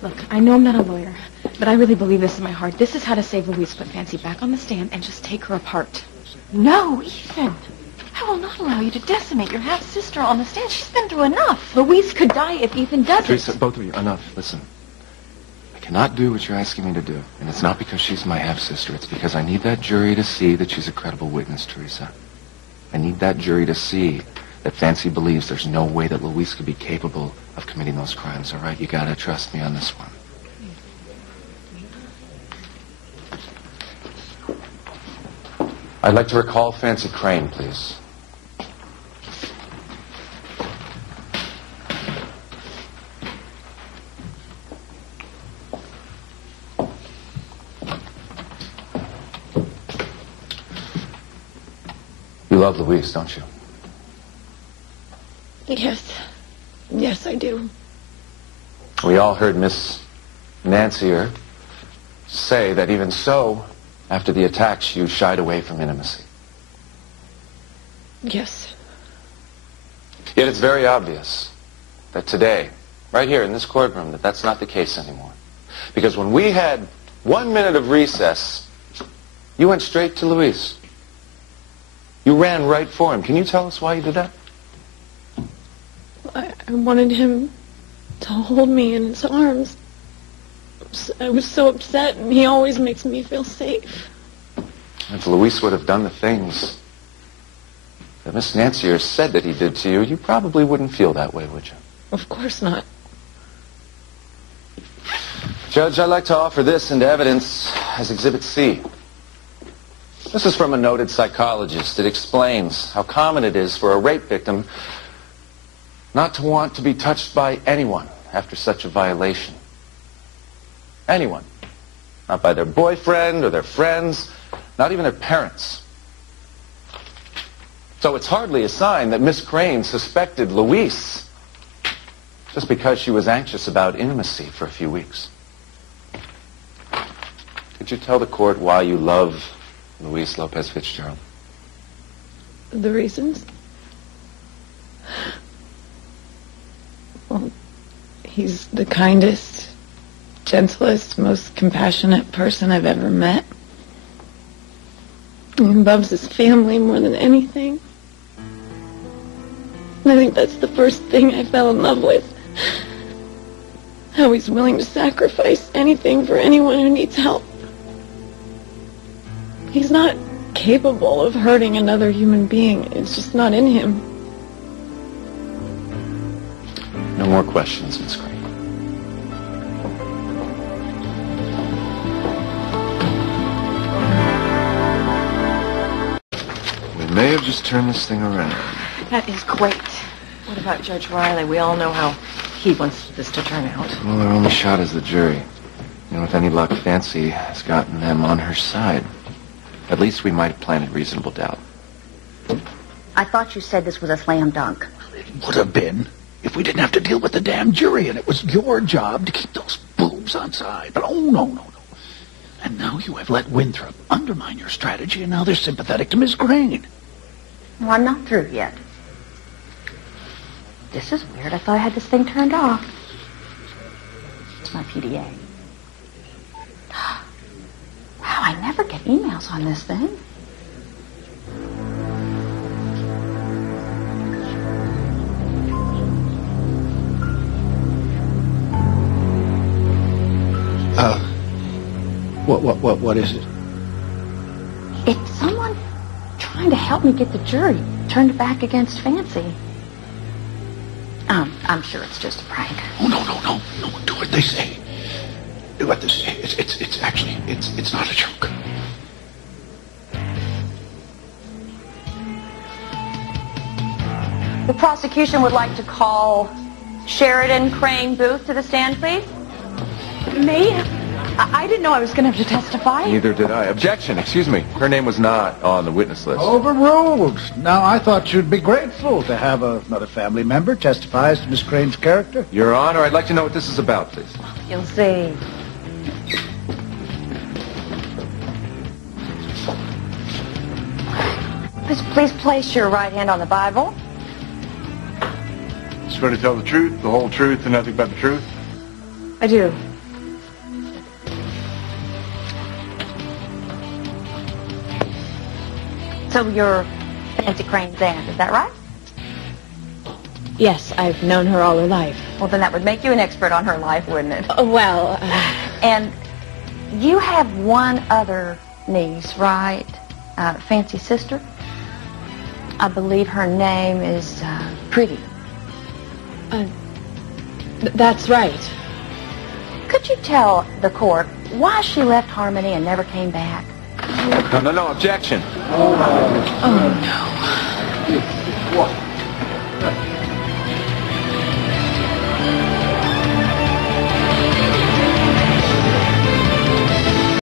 Look, I know I'm not a lawyer, but I really believe this in my heart. This is how to save Louise. Put Fancy back on the stand and just take her apart. No, Ethan. I will not allow you to decimate your half-sister on the stand. She's been through enough. Louise could die if Ethan does Teresa, it. both of you, enough. Listen. I cannot do what you're asking me to do. And it's not because she's my half-sister. It's because I need that jury to see that she's a credible witness, Teresa. I need that jury to see that Fancy believes there's no way that Louise could be capable of committing those crimes, all right? You gotta trust me on this one. I'd like to recall Fancy Crane, please. You love Louise, don't you? Yes. Yes, I do. We all heard Miss Nancier say that even so, after the attacks, you shied away from intimacy. Yes. Yet it's very obvious that today, right here in this courtroom, that that's not the case anymore. Because when we had 1 minute of recess, you went straight to Louise. You ran right for him. Can you tell us why you did that? I wanted him to hold me in his arms. I was so upset, and he always makes me feel safe. If Louise would have done the things that Miss Nancier said that he did to you, you probably wouldn't feel that way, would you? Of course not. Judge, I'd like to offer this into evidence as Exhibit C. This is from a noted psychologist. It explains how common it is for a rape victim not to want to be touched by anyone after such a violation. Anyone. Not by their boyfriend or their friends, not even their parents. So it's hardly a sign that Miss Crane suspected Louise just because she was anxious about intimacy for a few weeks. Could you tell the court why you love Louise Lopez Fitzgerald? The reasons? Well, he's the kindest, gentlest, most compassionate person I've ever met. He loves his family more than anything. And I think that's the first thing I fell in love with. How he's willing to sacrifice anything for anyone who needs help. He's not capable of hurting another human being. It's just not in him. No more questions, Miss Crane. We may have just turned this thing around. That is great. What about Judge Riley? We all know how he wants this to turn out. Well, our only shot is the jury. And with any luck, Fancy has gotten them on her side. At least we might have planted reasonable doubt. I thought you said this was a slam dunk. It would have been if we didn't have to deal with the damn jury, and it was your job to keep those boobs on side. But oh, no. And now you have let Winthrop undermine your strategy, and now they're sympathetic to Miss Crane. Well, I'm not through yet. This is weird. I thought I had this thing turned off. It's my PDA. Wow, I never get emails on this thing. What is it? It's someone trying to help me get the jury turned back against Fancy. I'm sure it's just a prank. Oh, no. Do what they say. Do what they say. It's actually, it's not a joke. The prosecution would like to call Sheridan Crane Booth to the stand, please. Me? I didn't know I was going to have to testify. Neither did I. Objection, excuse me. Her name was not on the witness list. Overruled. Now, I thought you'd be grateful to have another family member testify as to Miss Crane's character. Your Honor, I'd like to know what this is about, please. You'll see. Please place your right hand on the Bible. Swear to tell the truth, the whole truth, and nothing but the truth? I do. So you're Fancy Crane's aunt, is that right? Yes, I've known her all her life. Well, then that would make you an expert on her life, wouldn't it? And you have one other niece, right? Fancy's sister? I believe her name is Pretty. That's right. Could you tell the court why she left Harmony and never came back? No, objection. Oh, no.